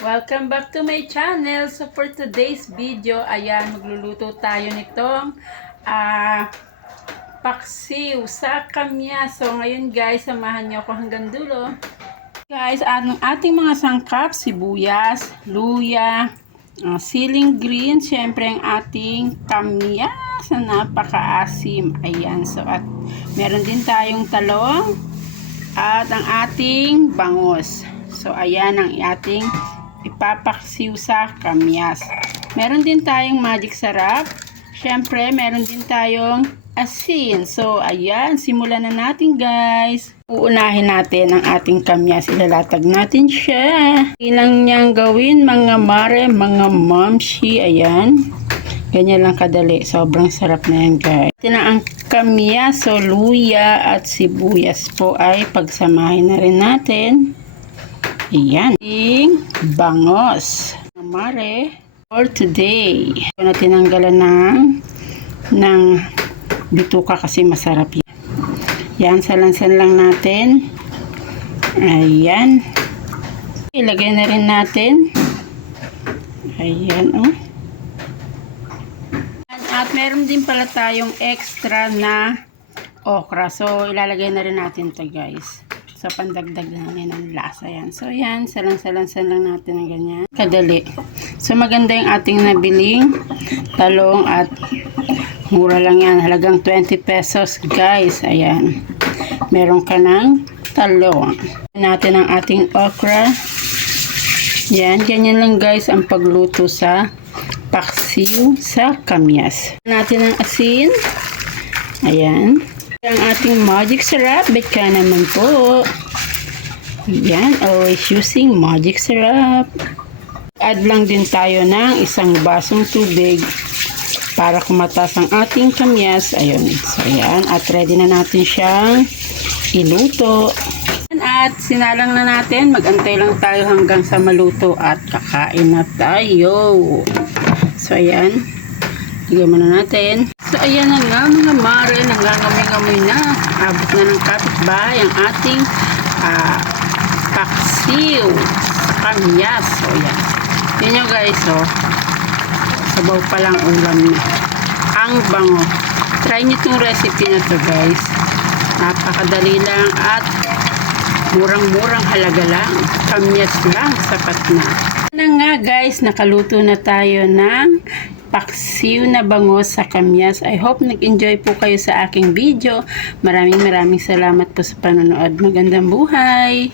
Welcome back to my channel. So for today's video, ayan, magluluto tayo nitong ah paksiw sa kamya. So ngayon guys, samahan niyo ako hanggang dulo. Guys, ang ating mga sangkap, sibuyas, luya, ah, siling green, syempre ang ating kamyas na napakaasim. Ayan, so at meron din tayong talong at ang ating bangos. So ayan ang ating ipapaksiw sa kamyas. Meron din tayong magic sarap. Syempre, meron din tayong asin. So, ayan, simulan na natin guys. Uunahin natin ang ating kamyas. Ilalatag natin siya. Ilang niyang gawin, mga mare, mga momshi. Ayan. Ganyan lang kadali. Sobrang sarap na yan guys. Ito na ang kamyas, so luya at sibuyas po ay pagsamahin na rin natin. Ayan. Ating bangos. Mare. For today. Ito na tinanggalan ng, ng bituka kasi masarap yan. Yan, salansan lang natin. Ayan. Ilagay na rin natin. Ayan, oh. At meron din pala tayong extra na okra. So, ilalagay na rin natin to guys. So, pandagdag namin ng lasa yan. So, yan. Salang-salansan lang natin ng ganyan. Kadali. So, maganda yung ating nabiling talong at mura lang yan. Halagang 20 pesos guys. Ayan. Meron ka ng talong. Natin ang ating okra. Yan. Ganyan lang guys ang pagluto sa paksiw sa kamyas. Natin ang asin. Ayan. Ang ating magic syrup, bet naman po. Yan, always using magic syrup. Add lang din tayo ng isang basong tubig para kumatas ang ating kamyas. Ayun, so yan. At ready na natin siyang iluto. At sinalang na natin, magantay lang tayo hanggang sa maluto at kakain na tayo. So ayan, Lagyan muna natin. So, ayan na nga mga mare, nangangamoy-ngamoy na. Abot na ng kapitbahay ang ating ah, paksiw sa kamyas. So, yan. Yan nyo guys, oh. Sabaw pa lang ulam na. Ang bango. Try nyo itong recipe na to guys. Napakadali lang at murang-murang halaga lang. Kamyas lang, sapat na. Na nga guys, nakaluto na tayo ng paksiw na bangos sa kamyas. I hope nag-enjoy po kayo sa aking video. Maraming maraming salamat po sa panonood. Magandang buhay!